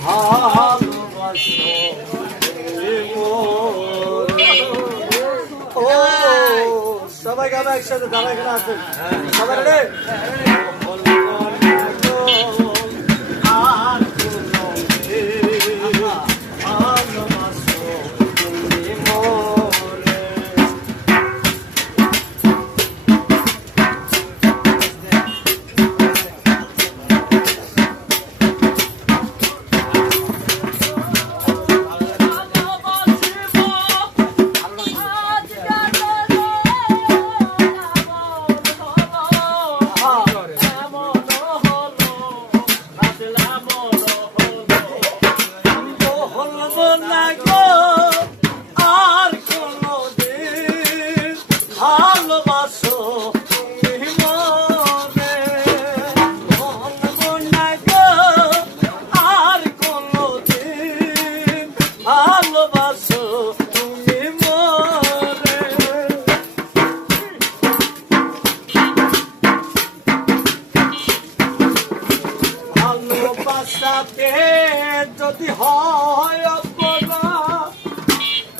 ভালোবাসো ও সবাই গাবে একসাথে দাঁড়া এখানে আসবেন সবাই রে যদি হয়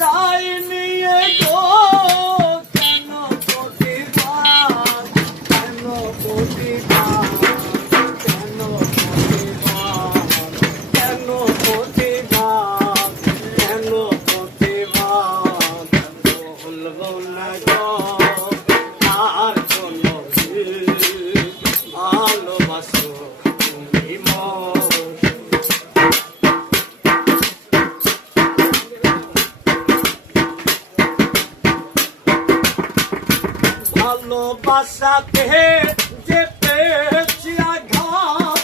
তাই নিয়ে গো কেন প্রতিবার কেন প্রতিবার কেন প্রতিবার কেন প্রতিবার কেন প্রতিবার বলবো না গো আর কোনো ভালোবাসো তুমি ভালোবাসাতে যে পেয়েছি আঘাত